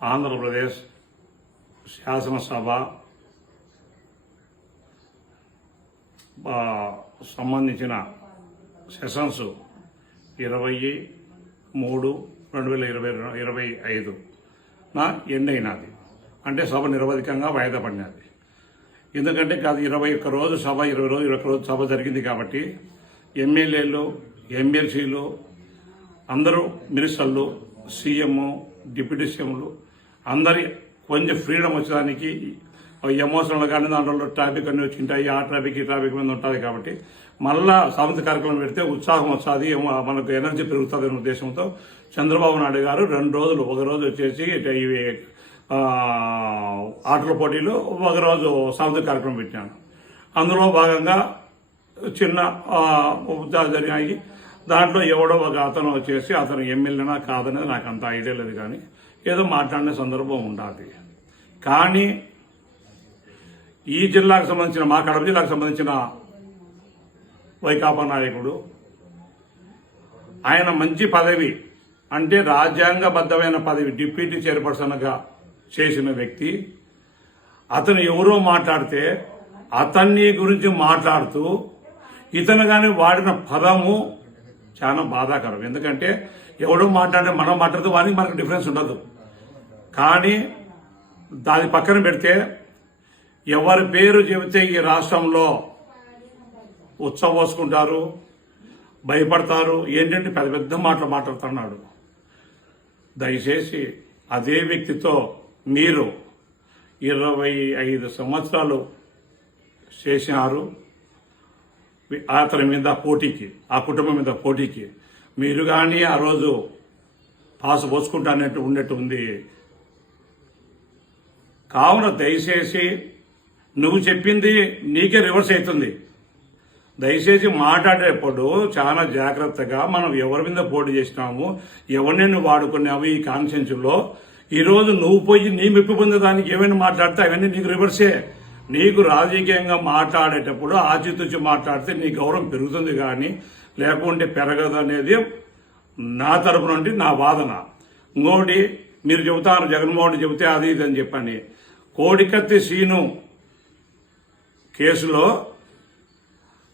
ఆంధ్రప్రదేశ్ శాసనసభ సంబంధించిన సెషన్స్ ఇరవై మూడు రెండు వేల ఇరవై ఇరవై ఐదు. నా ఎండ్ అయినది. అంటే సభ నిరవధికంగా వాయిదా పడినది. ఎందుకంటే కాదు ఇరవై ఒక్క రోజు సభ ఇరవై రోజు ఇరవై రోజు సభ జరిగింది కాబట్టి ఎమ్మెల్యేలు ఎమ్మెల్సీలు అందరూ మినిస్టర్లు సీఎం డిప్యూటీ సీఎంలు అందరి కొంచెం ఫ్రీడమ్ వచ్చేదానికి ఎమోషనల్ కానీ దాంట్లో ట్రాఫిక్ అన్ని వచ్చి ఉంటాయి ఆ ట్రాఫిక్ ఈ ట్రాఫిక్ మీద ఉంటుంది కాబట్టి మళ్ళా సాంస్కృతిక కార్యక్రమం పెడితే ఉత్సాహం వస్తుంది ఏమో మనకు ఎనర్జీ పెరుగుతుంది అనే ఉద్దేశంతో చంద్రబాబు నాయుడు గారు రెండు రోజులు ఒక రోజు వచ్చేసి ఇవి ఆటల పోటీలు ఒక రోజు సాంస్కృతిక కార్యక్రమం పెట్టాను అందులో భాగంగా చిన్న ఆ, జరిగాయి దాంట్లో ఎవడో ఒక అతను వచ్చేసి అతను ఎమ్మెల్యేనా కాదనేది నాకు అంత ఐడియా లేదు కానీ ఏదో మాట్లాడిన సందర్భం ఉండాలి. కానీ ఈ జిల్లాకు సంబంధించిన మా కడప జిల్లాకు సంబంధించిన వైకాపా నాయకుడు ఆయన మంచి పదవి అంటే రాజ్యాంగబద్ధమైన పదవి డిప్యూటీ చైర్పర్సన్గా చేసిన వ్యక్తి. అతను ఎవరో మాట్లాడితే అతన్ని గురించి మాట్లాడుతూ ఇతను కానీ వాడిన పదము చాలా బాధాకరం. ఎందుకంటే ఎవడో మాట్లాడే మనం మాట్లాడితే వారికి మనకు డిఫరెన్స్ ఉండదు. కానీ దాని పక్కన పెడితే ఎవరి పేరు చెబితే ఈ రాష్ట్రంలో ఉత్సవోసుకుంటారు భయపడతారు ఏంటంటే పెద్ద పెద్ద మాటలు మాట్లాడుతున్నాడు. దయచేసి అదే వ్యక్తితో మీరు ఇరవై ఐదు సంవత్సరాలు చేసినారు. అతని మీద పోటీకి ఆ కుటుంబం మీద పోటీకి. మీరు కానీ ఆ రోజు పాసు పోసుకుంటానట్టు ఉన్నట్టు ఉంది. కావున దయచేసి నువ్వు చెప్పింది నీకే రివర్స్ అవుతుంది. దయచేసి మాట్లాడేటప్పుడు చాలా జాగ్రత్తగా మనం ఎవరి మీద పోటీ చేసినాము ఎవరిని వాడుకున్నావు ఈ కాన్సెన్స్లో ఈరోజు నువ్వు పోయి నీ మెప్పు పొందేదానికి ఏమైనా మాట్లాడితే అవన్నీ నీకు రివర్సే. నీకు రాజకీయంగా మాట్లాడేటప్పుడు ఆచితూచి మాట్లాడితే నీ గౌరవం పెరుగుతుంది కానీ లేకుంటే పెరగదు అనేది నా తరపు నుండి నా వాదన. ఇంకోటి మీరు చెబుతారు జగన్మోహన్ చెబితే అది ఇది అని చెప్పండి. కోడికత్తి సీను కేసులో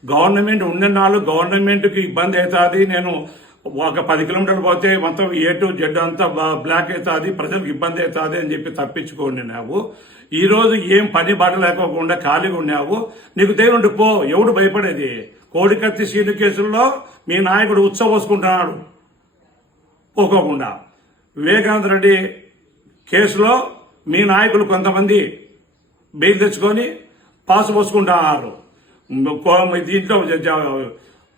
గవర్నమెంట్ ఉన్న నాళ్ళు గవర్నమెంట్కి ఇబ్బంది అవుతుంది. నేను ఒక పది కిలోమీటర్లు పోతే మొత్తం ఏ టు జెడ్ అంతా బా- బ్లాక్ అవుతుంది ప్రజలకు ఇబ్బంది అవుతుంది అని చెప్పి తప్పించుకోండి నావు. ఈ రోజు ఏం పని బాట లేకోకుండా ఖాళీగా ఉన్నావు. నీకు దేవుడు పో ఎవడు భయపడేది? కోడికత్తి సీను కేసుల్లో మీ నాయకుడు ఉత్సవోసుకుంటున్నాడు పోకోకుండా. వివేకానంద రెడ్డి కేసులో మీ నాయకులు కొంతమంది బెయిల్ తెచ్చుకొని పాసు పోసుకుంటున్నారు. దీంట్లో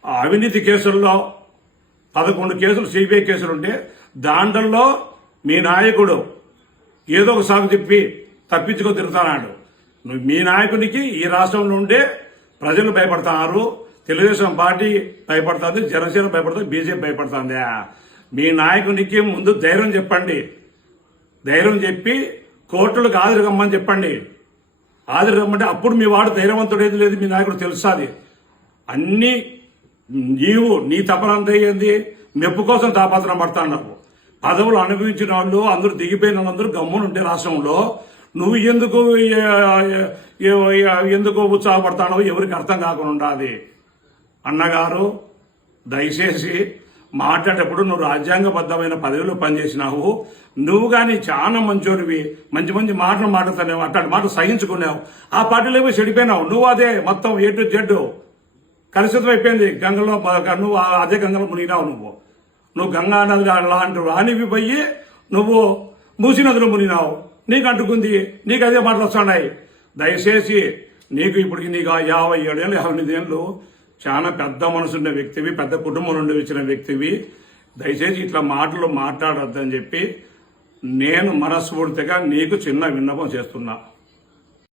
అవినీతి కేసుల్లో పదకొండు కేసులు సిబిఐ కేసులు ఉంటే దాంట్లో మీ నాయకుడు ఏదో ఒక సాగు చెప్పి తప్పించుకో తిరుగుతున్నాడు. మీ నాయకునికి ఈ రాష్ట్రంలో ఉండే ప్రజలు భయపడుతున్నారు తెలుగుదేశం పార్టీ భయపడుతుంది జనసేన భయపడుతుంది బీజేపీ భయపడుతుంది? మీ నాయకునికి ముందు ధైర్యం చెప్పండి. ధైర్యం చెప్పి కోర్టులకు హాజరు కమ్మని చెప్పండి. హాజరు కమ్మంటే అప్పుడు మీ వాడు ధైర్యవంతుడేది లేదు మీ నాయకుడు తెలుస్తుంది. అన్నీ నీవు నీ తపనంత ఏంది? మెప్పు కోసం తాపత్రం పడుతున్నావు పదవులు అనుభవించిన వాళ్ళు అందరూ దిగిపోయిన వాళ్ళందరూ గమ్మునుంటే రాష్ట్రంలో నువ్వు ఎందుకు ఎందుకు ఉత్సాహపడతానో ఎవరికి అర్థం కాకుండా ఉండాలి. అన్నగారు దయచేసి మాట్లాడేటప్పుడు నువ్వు రాజ్యాంగబద్ధమైన పదవిలో పనిచేసినావు. నువ్వు కానీ చాలా మంచోడివి. మంచి మంచి మాటలు మాట్లాడుతున్నావు. అట్లాంటి మాటలు సహించుకున్నావు. ఆ పార్టీలో పోయి చెడిపోయినావు. నువ్వు అదే మొత్తం ఏ టు జెడ్ కలుషితం అయిపోయింది. గంగలో నువ్వు అదే గంగలో మునిగినావు నువ్వు. నువ్వు గంగా నది లాంటి రానివి పోయి నువ్వు మూసి నదిలో మునిగినావు. నీకు అంటుకుంది. నీకు అదే మాటలు వస్తున్నాయి. దయచేసి నీకు ఇప్పటికి నీకు యాభై ఏడేళ్ళు యాభై ఎనిమిది ఏళ్ళు చాలా పెద్ద మనసున్న వ్యక్తివి పెద్ద కుటుంబం నుండి వచ్చిన వ్యక్తివి. దయచేసి ఇట్లా మాటలు మాట్లాడొద్దని చెప్పి నేను మనస్ఫూర్తిగా నీకు చిన్న విన్నపం చేస్తున్నా.